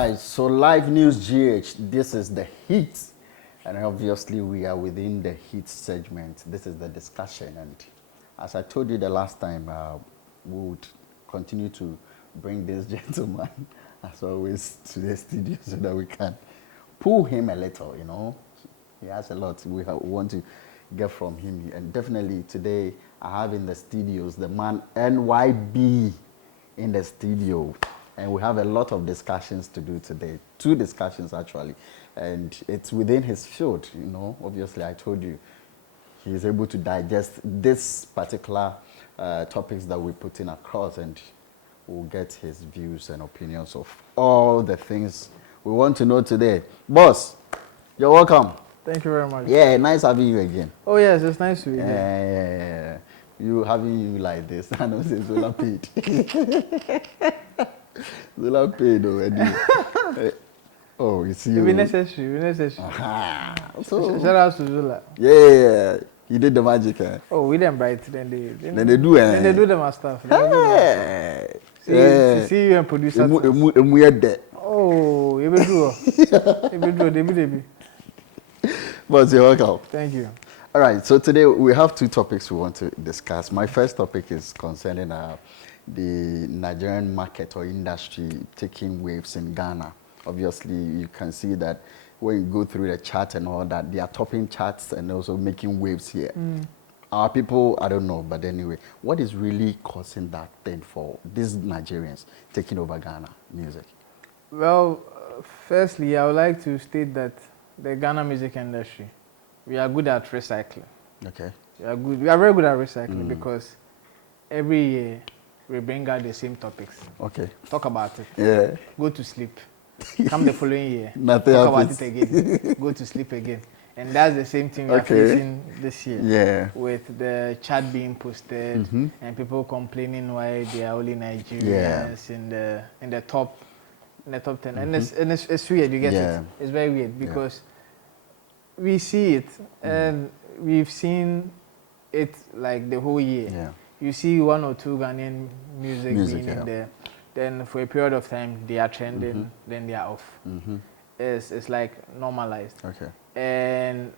right, so Live News GH, this is the heat. And obviously we are within the heat segment. This is the discussion. And as I told you the last time, we would continue to bring this gentleman, as always, to the studio so that we can pull him a little, you know. He has a lot we want to get from him. And definitely today I have in the studios the man NYB in the studio. And we have a lot of discussions to do today. 2 discussions actually. And it's within his field, you know. Obviously I told you he is able to digest this particular topics that we put in across, and we'll get his views and opinions of all the things we want to know today. Boss, you're welcome. Thank you very much. Yeah, nice having you again. Oh yes, it's nice to be here. Yeah. You having you like this, I know it's Zola paid. Zola paid already. Oh, you see. It'll be necessary. So, shout out to Zola. Yeah, he did the magic. Oh, we them bright. Then they do. Then they do them stuff. See you and producer. Oh, you be do. They be. But you're welcome. Thank you. All right, so today we have 2 topics we want to discuss. My first topic is concerning the Nigerian market or industry taking waves in Ghana. Obviously, you can see that when you go through the chart and all that, they are topping charts and also making waves here. Our people, I don't know, but anyway, what is really causing that thing for these Nigerians taking over Ghana music? Well, firstly, I would like to state that the Ghana music industry, we are good at recycling. Okay. We are very good at recycling because every year we bring out the same topics. Okay. Talk about it. Yeah. Go to sleep. Come the following year. Nothing Talk happens. about it again. Go to sleep again. And that's the same thing we are facing this year. Yeah. With the chat being posted and people complaining why they are only Nigerians in the top 10. And it's weird, you get it. It's very weird because we see it and we've seen it like the whole year. Yeah. You see 1 or 2 Ghanaian music being in there. Then for a period of time they are trending, then they are off. It's like normalized. Okay. And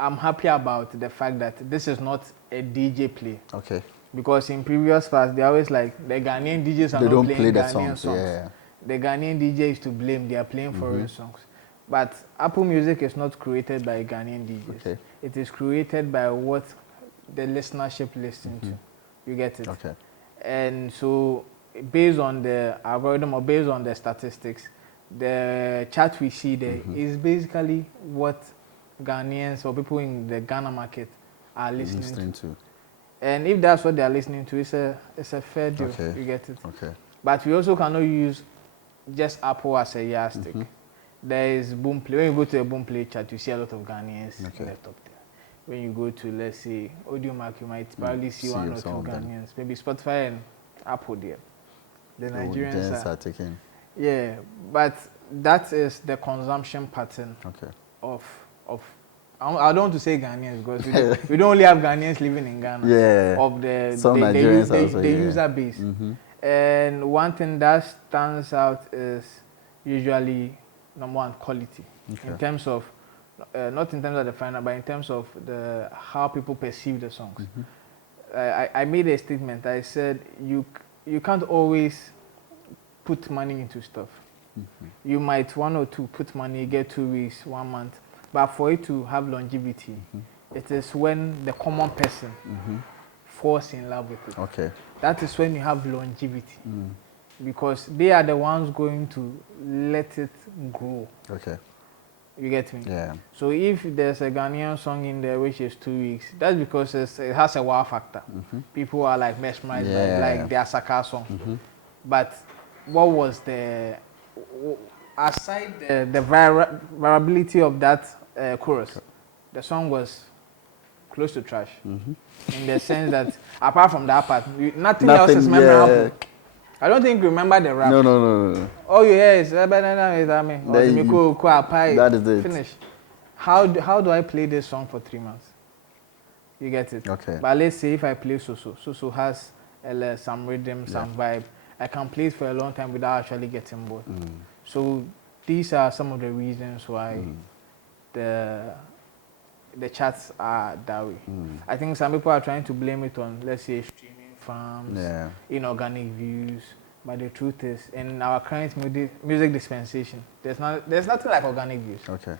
I'm happy about the fact that this is not a DJ play. Okay. Because in previous past they always like the Ghanaian DJs are not playing Ghanaian songs. Yeah. The Ghanaian DJ is to blame, they are playing foreign songs. But Apple Music is not created by Ghanaian DJs. Okay. It is created by what the listenership listens to. You get it? Okay. And so based on the algorithm or based on the statistics, the chart we see there is basically what Ghanaians or people in the Ghana market are listening to. And if that's what they are listening to, it's a fair deal. Okay. You get it? Okay. But we also cannot use just Apple as a yardstick. There is Boomplay. When you go to a Boomplay chart, you see a lot of Ghanaians in the top there. When you go to, let's say, Audiomack, you might probably see 1 or 2 Ghanaians. Maybe Spotify and Apple there. The Nigerians are taking. Yeah, but that is the consumption pattern of I don't want to say Ghanaians because we don't only have Ghanaians living in Ghana. Yeah. Of the user base. And one thing that stands out is usually number 1, quality. In terms of not in terms of the final, but in terms of how people perceive the songs. I made a statement. I said you can't always put money into stuff. You might 1 or 2 put money, get 2 weeks, 1 month, but for it to have longevity, it is when the common person falls in love with it. Okay. That is when you have longevity, because they are the ones going to let it grow. Okay. You get me? Yeah. So if there's a Ghanaian song in there which is 2 weeks, that's because it has a wow factor. People are like mesmerized by like their Saka song. But what was aside the variability of that chorus, the song was close to trash. In the sense that apart from that part, nothing else is memorable. I don't think you remember the rap. No. All you hear is that is it. Finish. How do I play this song for 3 months? You get it? Okay. But let's say if I play So has some rhythm, some vibe, I can play it for a long time without actually getting bored. So these are some of the reasons why the charts are that way. I think some people are trying to blame it on, let's say, streaming farms, inorganic views. But the truth is, in our current music dispensation, there's nothing like organic views. Okay.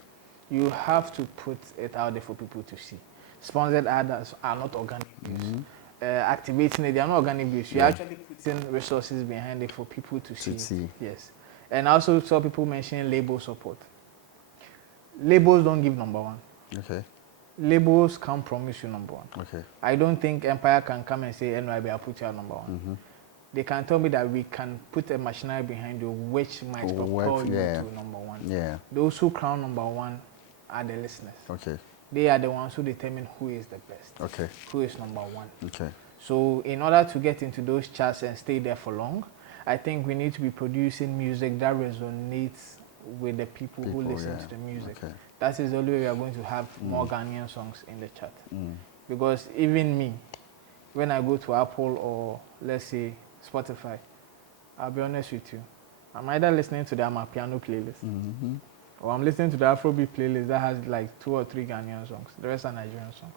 You have to put it out there for people to see. Sponsored ads are not organic views. Activating it, they are not organic views. You actually put in resources behind it for people to see. Yes. And I also saw people mentioning label support. Labels don't give number one. Okay. Labels can't promise you number one. Okay. I don't think Empire can come and say, NYB, I'll put you at number one. They can tell me that we can put a machinery behind you which might propel you to number one. Yeah. Those who crown number one are the listeners. Okay. They are the ones who determine who is the best. Okay. Who is number one. Okay. So in order to get into those charts and stay there for long, I think we need to be producing music that resonates with the people who listen to the music. Okay. That is the only way we are going to have more Ghanaian songs in the chart. Because even me, when I go to Apple or let's say Spotify, I'll be honest with you, I'm either listening to the Amapiano playlist or I'm listening to the Afrobeat playlist that has like 2 or 3 Ghanaian songs. The rest are Nigerian songs.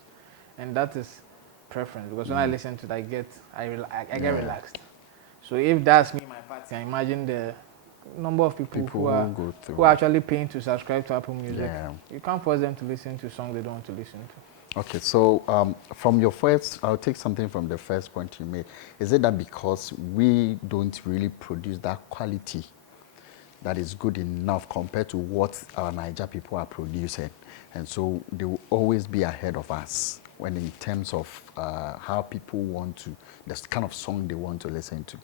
And that is preference because when I listen to it, I get relaxed. So if that's me, my party, I imagine the number of people who are actually paying to subscribe to Apple Music. You can't force them to listen to songs they don't want to listen to. Okay, so from your first, I'll take something from the first point you made. Is it that because we don't really produce that quality that is good enough compared to what our Niger people are producing, and so they will always be ahead of us when in terms of how people want to, the kind of song they want to listen to?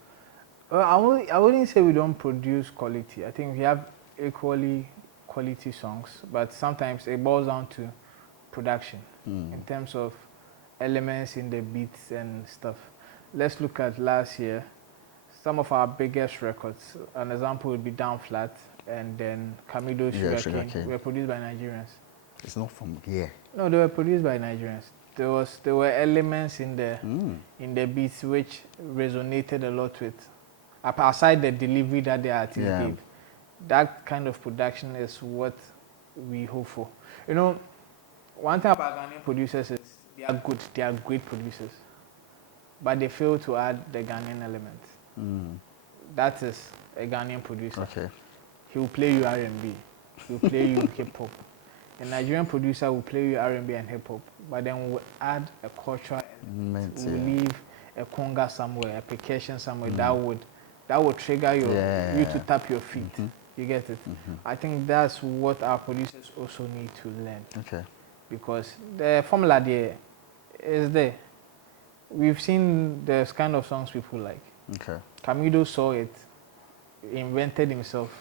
I wouldn't say we don't produce quality. I think we have equally quality songs, but sometimes it boils down to production in terms of elements in the beats and stuff. Let's look at last year. Some of our biggest records, an example would be Down Flat and then Camido's Sugarcane, were produced by Nigerians. It's not from here. No, they were produced by Nigerians. There were elements in the beats which resonated a lot with, aside the delivery that the artist gave. That kind of production is what we hope for. You know, one thing about Ghanaian producers is they are good, they are great producers, but they fail to add the Ghanaian element. That is a Ghanaian producer. Okay. He will play you R&B, he will play you hip hop. A Nigerian producer will play you R&B and hip hop, but then will add a cultural element. Will leave a conga somewhere, a percussion somewhere that would trigger you to tap your feet. You get it? I think that's what our producers also need to learn. Okay. Because the formula there is there. We've seen the kind of songs people like. Okay. Camido saw it, invented himself,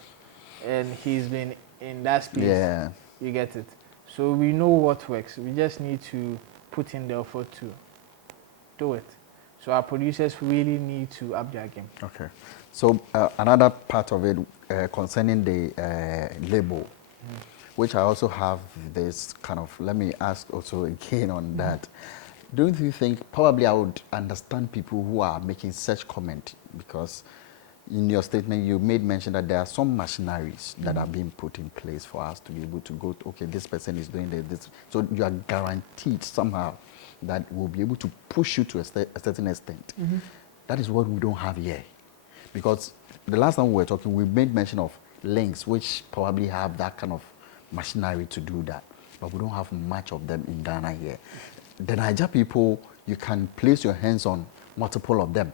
and he's been in that space. Yeah. You get it? So we know what works. We just need to put in the effort to do it. So our producers really need to up their game. Okay. So another part of it concerning the label, which I also have this kind of, let me ask also again on that. Don't you think, probably I would understand people who are making such comment, because in your statement you made mention that there are some machineries that are being put in place for us to be able to go, okay, this person is doing this. So you are guaranteed somehow that we'll be able to push you to a certain extent. That is what we don't have here. Because the last time we were talking, we made mention of links, which probably have that kind of machinery to do that. But we don't have much of them in Ghana here. The Niger people, you can place your hands on multiple of them.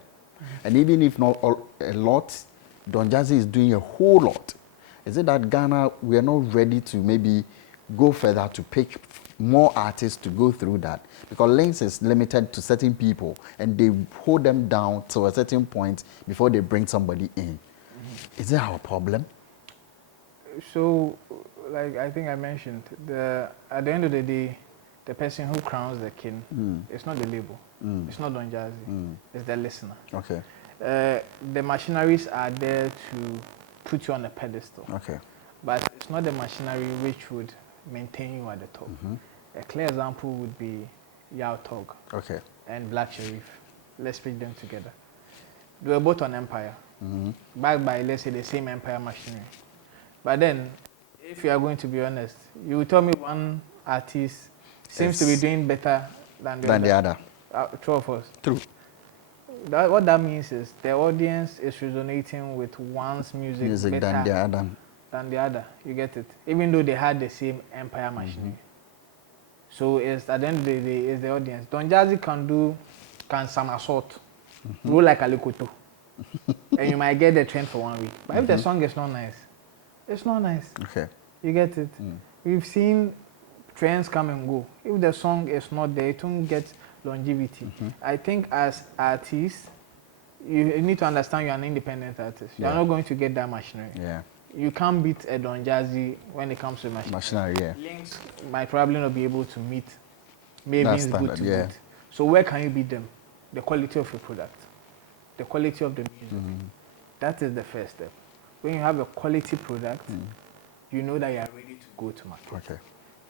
And even if not a lot, Don Jazzy is doing a whole lot. Is it that Ghana, we are not ready to maybe go further to pick more artists to go through that? Because links is limited to certain people and they hold them down to a certain point before they bring somebody in. Is that our problem? So, like I think I mentioned, at the end of the day, the person who crowns the king, it's not the label, it's not Don Jazzy, it's the listener. Okay. The machineries are there to put you on a pedestal. Okay. But it's not the machinery which would maintain you at the top. A clear example would be Yao Tog and Black Sherif. Let's pick them together. They were both on Empire, backed by, let's say, the same Empire machinery. But then, if you are going to be honest, you will tell me one artist seems to be doing better than the other. True of us. True. What that means is the audience is resonating with one's music better than the other. You get it? Even though they had the same empire machinery. So it's at the end of the day, it's the audience. Don Jazzy can somersault, roll like a likoto, and you might get the trend for 1 week. But if the song is not nice, it's not nice. Okay. You get it? We've seen trends come and go. If the song is not there, it won't get longevity. I think as artists, you need to understand you're an independent artist. You're not going to get that machinery. Yeah. You can't beat a Don Jazzy when it comes to machinery. Links might probably not be able to meet maybe it's good to beat. So where can you beat them? The quality of your product, the quality of the music. That is the first step. When you have a quality product, you know that you are ready to go to market. Okay.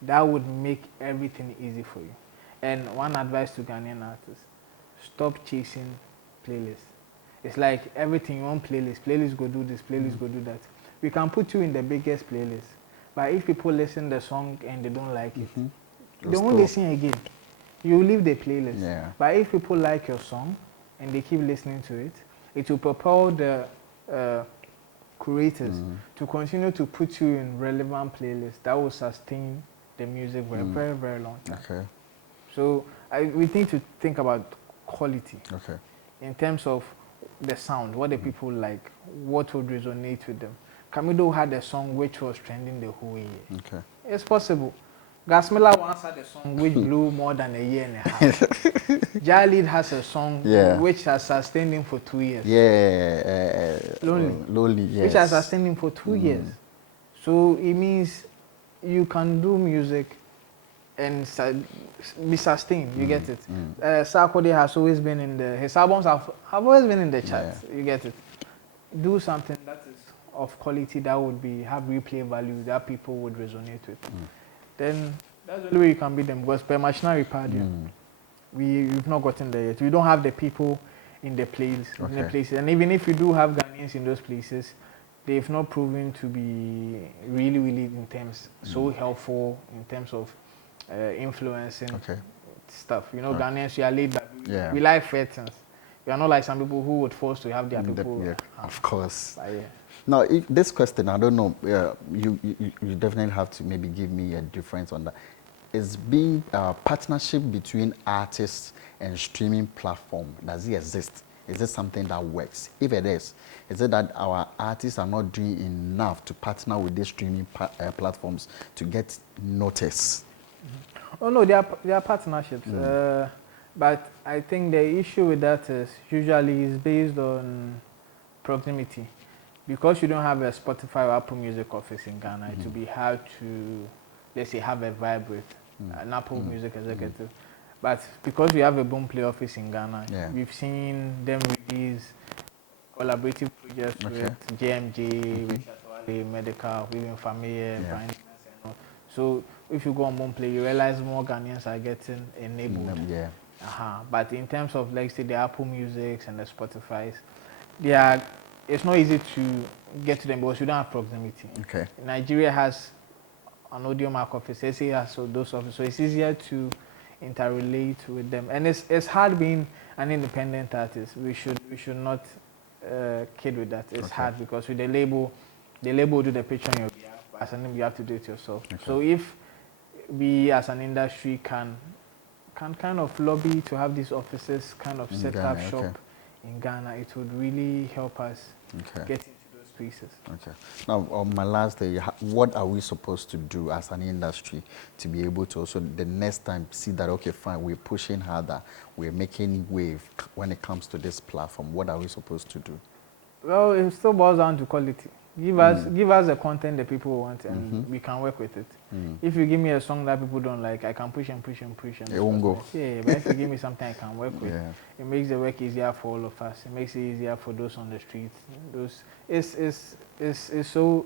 That would make everything easy for you. And one advice to Ghanaian artists, stop chasing playlists. It's like everything you want playlist. Playlist go do this, playlist go do that. We can put you in the biggest playlist. But if people listen to the song and they don't like it, they won't listen again. You leave the playlist. Yeah. But if people like your song and they keep listening to it, it will propel the creators to continue to put you in relevant playlists that will sustain the music for a very, very long time. Okay. So we need to think about quality. Okay. In terms of the sound, what the people like, what would resonate with them. Camido had a song which was trending the whole year. Okay. It's possible. Gasmela once had a song which blew more than a year and a half. Jalid has a song which has sustained him for 2 years. Yeah. Lonely, yes. Which has sustained him for 2 years. So it means you can do music and be sustained. You get it? Sarkodie has always been in his albums have always been in the charts. You get it? Do something that is of quality that would have replay value that people would resonate with. Then that's the only way you can beat them, because per machinery pardon. We've not gotten there yet. We don't have the people in the places. And even if you do have Ghanaians in those places, they've not proven to be really, really in terms so helpful in terms of influencing stuff. You know, Ghanaians, we are laid back. We like fair things. We are not like some people who would force to have their people. Of course. Now, if this question, I don't know, you definitely have to maybe give me a difference on that. Is being a partnership between artists and streaming platform, does it exist? Is it something that works? If it is it that our artists are not doing enough to partner with these streaming platforms to get notice? Oh no, they are partnerships. But I think the issue with that is usually is based on proximity. Because you don't have a Spotify or Apple Music office in Ghana, it will be hard to, let's say, have a vibe with an Apple Music executive. But because we have a Boomplay office in Ghana, we've seen them release collaborative projects with JMJ, Richard Wale, Medical, Women Familiar, Brian. So if you go on Boomplay, you realize more Ghanaians are getting enabled. But in terms of, like, say, the Apple Musics and the Spotifys, it's not easy to get to them because you don't have proximity. Nigeria has an audio mark office, SA has those offices, so it's easier to interrelate with them. And it's hard being an independent artist. We should not kid with that. It's hard because with the label will do the pitch on your behalf, but as an you have to do it yourself. So if we as an industry can kind of lobby to have these offices kind of set up shop in Ghana, it would really help us get into those spaces. Now, on my last day, what are we supposed to do as an industry to be able to also the next time see that, okay, fine, we're pushing harder, we're making wave when it comes to this platform? What are we supposed to do? Well, it still boils down to quality. Give us the content that people want, and we can work with it. If you give me a song that people don't like, I can push and push and push. It won't go. But if you give me something I can work with, it makes the work easier for all of us. It makes it easier for those on the streets. It's so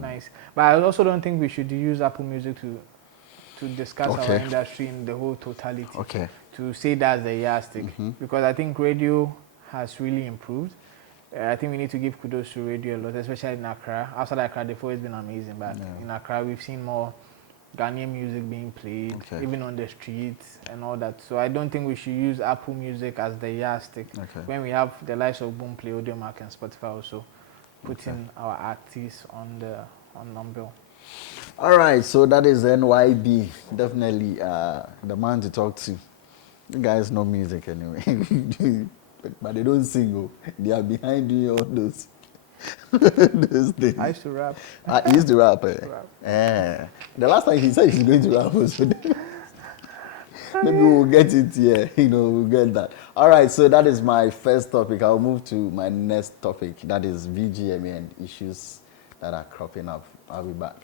nice. But I also don't think we should use Apple Music to discuss our industry in the whole totality. To say that's the yardstick, because I think radio has really improved. I think we need to give kudos to radio a lot, especially in Accra. Outside Accra, they've always been amazing, but in Accra, we've seen more Ghanaian music being played, even on the streets and all that. So I don't think we should use Apple Music as the yardstick when we have the likes of Boomplay, Audiomack, and Spotify also putting our artists on bill. All right, so that is NYB. Definitely the man to talk to. You guys know music anyway. But they don't sing. Oh. They are behind you all those things. I used to rap. He used to rap. The last time he said he's going to rap also. Maybe we'll get it here. We'll get that. All right, so that is my first topic. I'll move to my next topic. That is VGMA and issues that are cropping up. I'll be back.